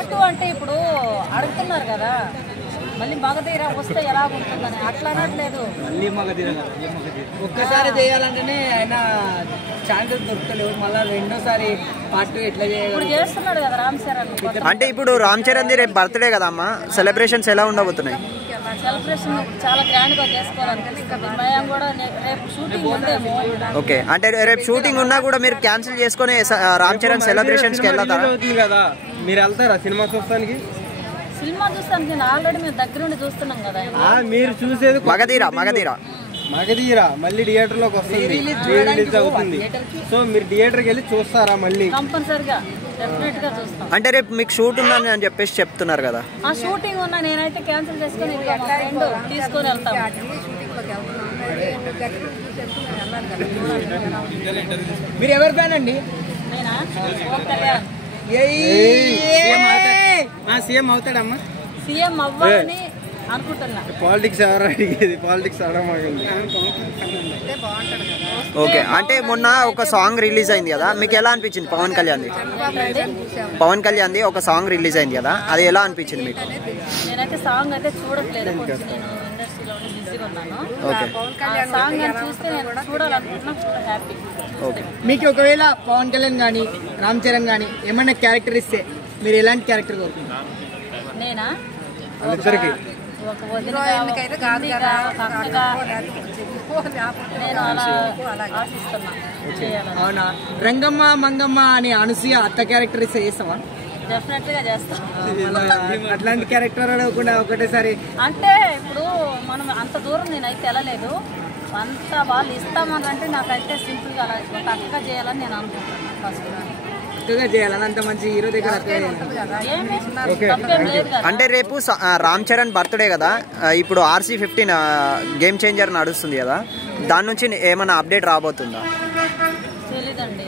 Part 2 అంటే ఇప్పుడు అడుగుతున్నారు కదా మళ్ళీ మగధీర వస్తే ఎలా ఉంటుందని అట్లా అనట్లేదు. ఒక్కసారి చేయాలంటేనే ఆయన ఛాన్సెస్ దొరుకుతలేవు, మళ్ళీ రెండోసారి పార్ట్ 2 ఎట్లా చేయాలి ఇప్పుడు చేస్తున్నాడు కదా రామ్ చరణ్. అంటే ఇప్పుడు రామ్ చరణ్ రేపు బర్త్డే కదా అమ్మ, సెలబ్రేషన్స్ ఎలా ఉండబోతున్నాయి? సెలబ్రేషన్ చాలా గ్రాండ్ గా చేసుకోవాలనిపిస్తుంది. భయం కూడా రేపు షూటింగ్ ఉందేమో. ఓకే, అంటే రేపు షూటింగ్ ఉన్నా కూడా మీరు క్యాన్సిల్ చేసుకుని రామ్ చరణ్ సెలబ్రేషన్స్ కి వెళ్తారా? మీరు వెళ్తారా సినిమా చూస్తానికి? సినిమా చూస్తానికి ఆల్రెడీ మేము దగ్గరుండి చూస్తున్నాం కదా. మీరు చూసేది మగధీర మళ్ళీ థియేటర్ లోకి వస్తుంది, రిలీజ్ అవుతుంది. సో మీరు థియేటర్కి వెళ్ళి చూస్తారా? మళ్ళీ కంపల్సరిగా డెఫినెట్ గా చూస్తాం. అంటే రేపు మీకు షూట్ ఉందని అని చెప్పేసి చెప్తున్నారు కదా. ఆ షూటింగ్ ఉన్నా నేనైతే క్యాన్సిల్ చేసుకుని తీసుకొని వెళ్తాం. మీరు ఎవరి ఫ్యాన్ అండి? నేనా? సీఎం అవుతాడమ్మా? సీఎం అవ్వాలని అనుకుంటున్నా. పాలిటిక్స్ ఎవరు అడిగేది? పాలిటిక్స్ అడగమాకండి. ఓకే, అంటే మొన్న ఒక సాంగ్ రిలీజ్ అయింది కదా, మీకు ఎలా అనిపించింది? పవన్ కళ్యాణ్ది ఒక సాంగ్ రిలీజ్ అయింది కదా, అది ఎలా అనిపించింది మీకు? నేనైతే సాంగ్ అయితే చూడట్లేదు, కొంచెం నేను ఇండస్ట్రీలో బిజీగా ఉన్నాను. సాంగ్ చూస్తే నేను చూడాలనుకుంటున్నా, హ్యాపీ. ఓకే, మీకు ఒకవేళ పవన్ కళ్యాణ్ కానీ రామ్ చరణ్ కానీ ఏమన్నా క్యారెక్టర్ ఇస్తే మీరు ఎలాంటి క్యారెక్టర్ కోరుకుంటారు? నేనా? అవునా? రంగమ్మ మంగమ్మ అనే అనసూయ అత్త క్యారెక్టర్ ఇస్తే చేస్తావా? డెఫినెట్ గా చేస్తాం. అట్లాంటి క్యారెక్టర్ అడగకుండా ఒకటేసారి అంటే ఇప్పుడు మనం అంత దూరం నేనైతే వెళ్ళలేదు, అంత వాళ్ళు ఇస్తామనంటే నాకైతే సింపుల్ గా ఒక అక్కగా చేయాలని నేను అనుకుంటున్నాను. ఫస్ట్ అక్కగా చేయాలని, అంత మంచి హీరో దగ్గర అంటే రేపు రామ్ చరణ్ బర్త్డే కదా, ఇప్పుడు RC15 గేమ్ చేంజర్ నడుస్తుంది కదా, దాని నుంచి ఏమైనా అప్డేట్ రాబోతుందా? తెలీదండి.